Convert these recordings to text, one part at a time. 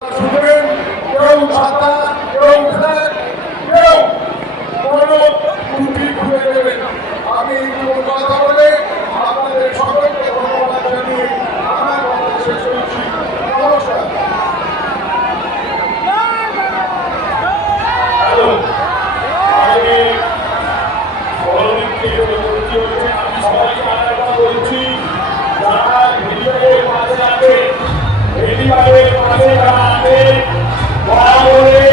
কেউ ছাতা, কেউ ফ্ল্যাগ, কেউ কোনো টুপি খুলে দেবেন। আমি কথা বলে আপনাদের সকলকে ধন্যবাদ জানিয়ে আমার কথা শেষ করছি। নমস্কার। আমি সবাইকে আরেকবার বলছি, যারা মিডিয়ার পাশে আছে, মিডিয়ার পাশে যারা আছে, দয়া করে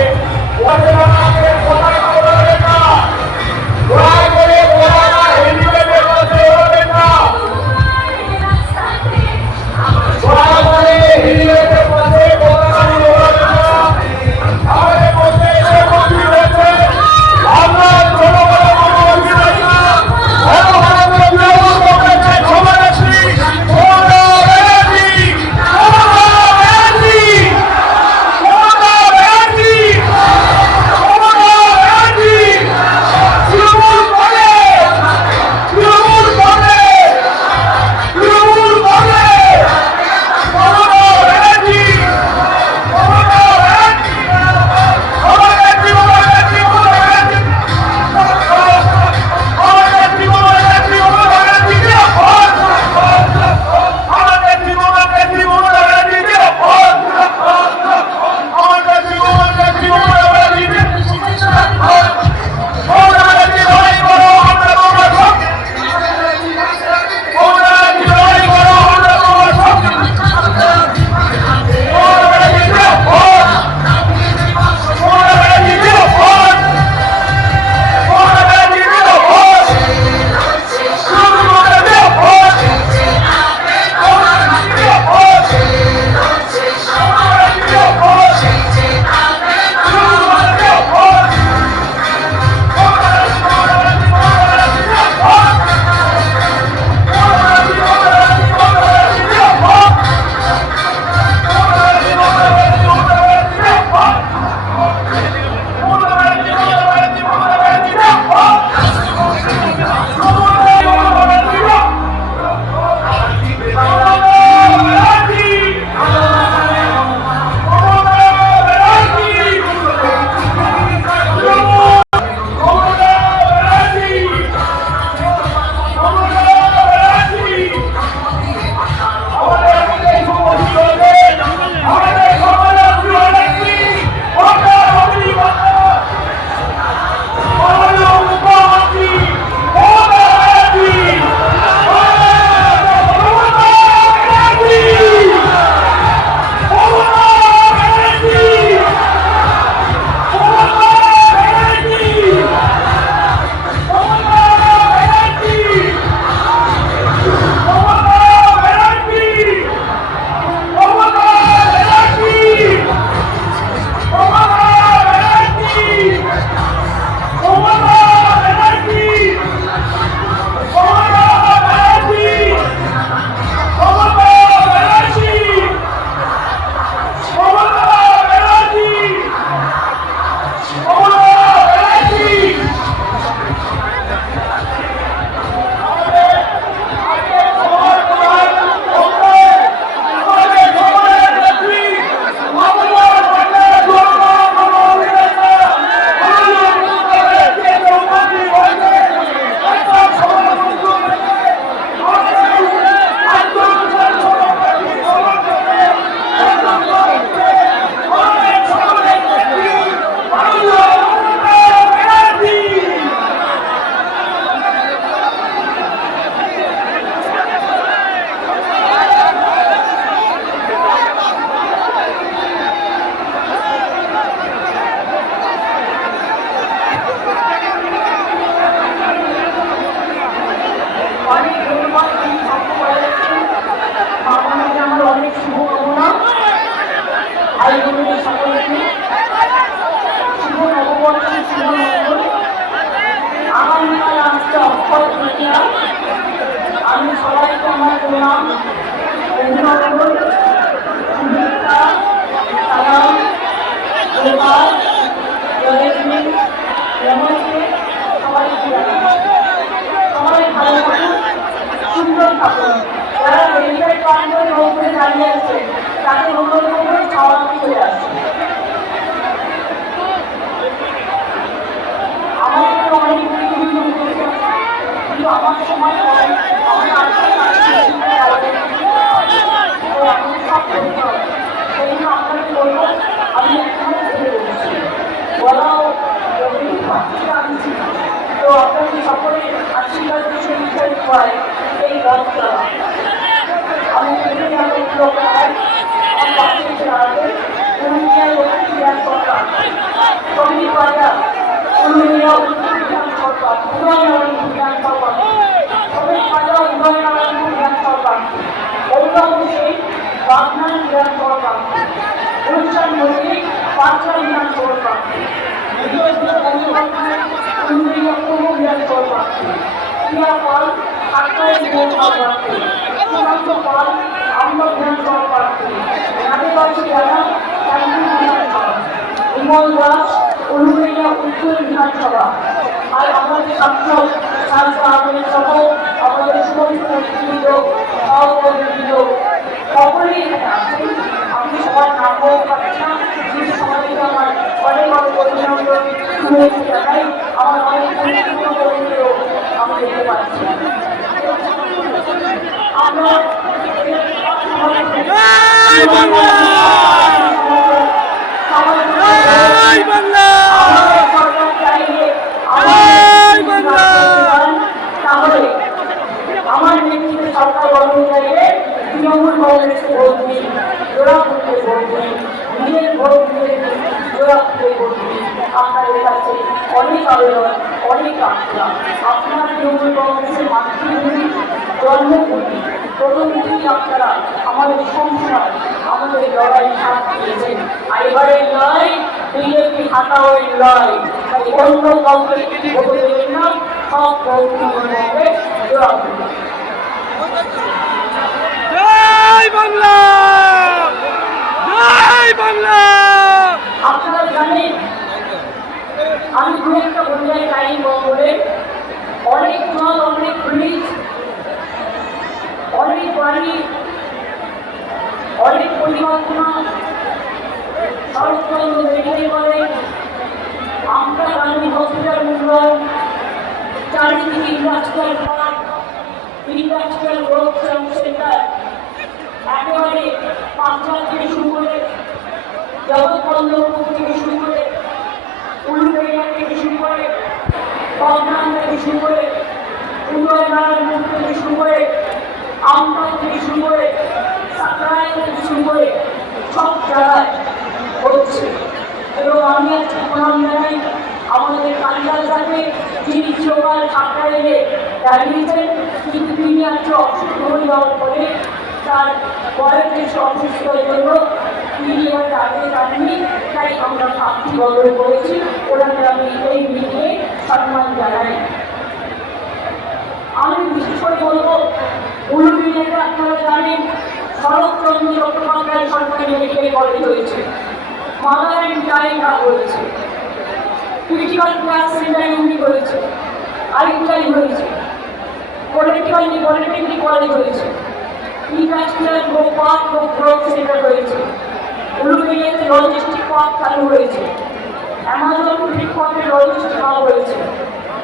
আমি সবাইকে আমার প্রণাম, অভিনন্দন, শুভেচ্ছা, সালাম, ধন্যবাদ, জয়শ্রী, নমস্তে, সবাইকে সবাই ভালো থাকুন, সুন্দর থাকুন। যারা রেলওয়ে প্রাঙ্গণে নৌকরে দাঁড়িয়ে আছে তাদের অনুরোধ করে খাওয়া চলে আসে। অনুষ্ঠান মন্দির পাঁচটা বিধানসভা প্রার্থী বিধানসভা প্রার্থী প্রিয়া পাল সাতটায় বিধানসভা প্রার্থী সুশান্ত পাল আমরা বিধানসভা প্রার্থী রাধেবাসী জানা চাকরি বিধানসভা বিমল দাস উলুবেড়িয়া উত্তর বিধানসভা আর আমাদের সাংসদ সাংসদ আহমেদ সহ আমাদের সমস্ত নেতৃবৃন্দ সহকর্মীবৃন্দ সকলেই এখানে আছেন। আমি সবার নাম বলতে পারছি না, কিন্তু সবাইকে আমার অনেক অনেক অভিনন্দন শুভেচ্ছা জানাই। আমার অনেক গুরুত্বপূর্ণ কর্মীদেরও আমি দেখতে পাচ্ছি। আমরা আমার নেতৃত্বে সরকার গঠন চাইলে তৃণমূল কংগ্রেসকে ভোট দিন, জোড়া ফুটে ভোট দিন, নিজের ভোট দিয়ে জোড়া ফুটে ভোট দিন। আপনাদের কাছে অনেক আবেদন, অনেক আশা। আপনার তৃণমূল কংগ্রেসের মাতৃভূমি জন্মভূমি প্রথম থেকেই আপনারা আমাদের সংসার আমাদের লড়াই সাথ দিয়েছেন। আর এবারের লড়াই বিজেপি হাতাওয়ের লড়াই, তাই অন্য কাউকে ভোট দেবেন না, সব ভোট তৃণমূলকে জোড়া ফুটে। জয় বাংলা, জয় বাংলা। আপনারা জানেন আমি দু একটা বন্যায় টাইম বলে অনেক জল, অনেক ব্রিজ, অনেক বাড়ি, অনেক পরিকল্পনা শরৎচন্দ্র মেডিকেল কলেজ, আমরা গান্ধী হসপিটাল উন্নয়ন, চারিদিকে industrial park, industrial growth centre, একেবারে পাঁচটা থেকে শুরু করে জগৎবল্লভপুর থেকে শুরু করে উলুবেড়িয়া থেকে শুরু করে বর্ধমান থেকে শুরু করে উদয়নারায়ণপুর থেকে শুরু করে আমতা থেকে শুরু করে সাকরাইল থেকে শুরু করে সব জায়গায় হচ্ছে। এবং আমি আজকে প্রণাম জানাই আমাদের কালিদাস সাথে যিনি চিরকাল সাকরাইলে দাঁড়িয়েছেন, কিন্তু তিনি আজকে অসুস্থ হয়ে যাওয়ার পরে তার বয়স বেশি অসুস্থতার জন্য তিনি এবার দাঁড়িয়ে যাননি, তাই আমরা প্রার্থী বদল করেছি। ওনাকে আমি এই মিটিংয়ে সম্মান জানাই। আমি বিশেষ করে বলবো উলুবেড়িয়াতে আপনারা জানেন শরৎচন্দ্র চট্টোপাধ্যায় সরকারি মেডিকেল কলেজ হয়েছে, মাদার অ্যান্ড চাইল্ড হাব হয়েছে, ক্রিটিক্যাল কেয়ার সেন্টার ইউনিট হয়েছে, আইটিআই হয়েছে, পলিটেকনিক কলেজ হয়েছে, ইন্ডাস্ট্রিয়াল পার্ক ও গ্রোথ সেন্টার হয়েছে, উলুবেড়িয়াতে লজিস্টিক পার্ক চালু হয়েছে, অ্যামাজন ফ্লিপকার্টের লজিস্টিক হাব হয়েছে,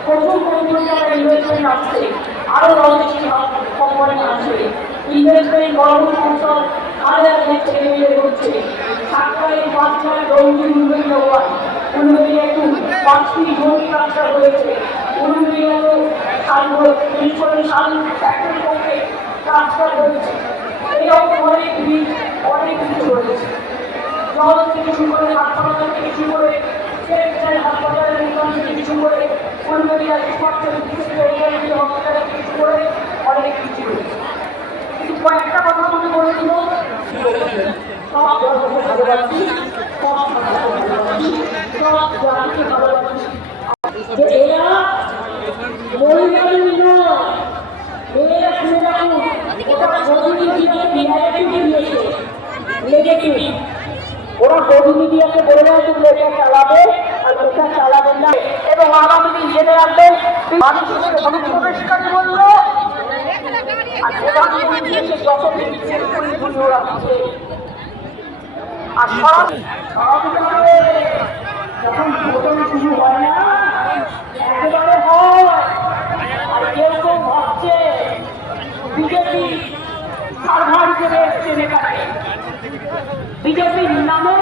প্রচুর কোম্পানির ইনভেস্টমেন্ট আসছে, আরও লজিস্টিক কোম্পানি আসবে, ইনভেস্টমেন্ট কর্মসংস্থান হাজার ছেলে মেয়ে হচ্ছে। সাতটায় পাঁচটায় রঙিন উলুবেড়িয়া ওয়ান, উলুবেড়িয়া টু, 5টি জমি রাস্তা হয়েছে, উলুবেড়িয়াতে সাল ফ্যাক্টরি করতে ট্রান্সফার হয়েছে। এরকম অনেক ব্রিজ, অনেক কিছু হয়েছে। জল থেকে শুরু করে হাসপাতাল থেকে শুরু করে হাসপাতালের উন্নয়ন থেকে শুরু করে উলুবেড়িয়া হসপিটাল থেকে শুরু করে অনেক কিছু হয়েছে। কিন্তু কয়েকটা কথা মনে করে দিব, সব ধর্মকে ভালোবাসি, সব ভালোবাসি, সব জাতিকে ভালোবাসি। এরা মহিলাদের নয়, এরা শুনে রাখুন, ওটা মোদী মিডিয়াকে ন্যারেটিভ দিয়েছে, নেগেটিভ। ওরা মোদী মিডিয়াকে বলে দেয় তুমি এটা চালাবে আর এটা চালাবে না, এবং আগামী দিন জেনে রাখবেন মানুষকে অনুপ্রবেশকারী বললো আর প্রধানমন্ত্রী যত ওরা আছে। আর যখন ভোটন শুরু হয় না একেবারে হয়। আর কেউ কেউ ভাবছে বিজেপি সার্ভার হিসেবে এসছে এখানে, বিজেপির নামে,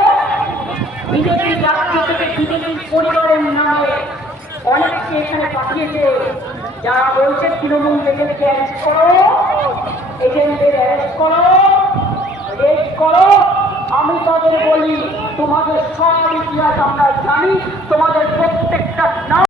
বিজেপি রাজ্য থেকে বিজেপির পরিবারের নামে অনেককে এখানে পাঠিয়েছে, যারা বলছে তৃণমূল থেকে অ্যারেস্ট করো, এজেন্টদের অ্যারেস্ট করো, রেড করো। আমি তাদের বলি তোমাদের সব ইতিহাস আমরা জানি, তোমাদের প্রত্যেকটা নাম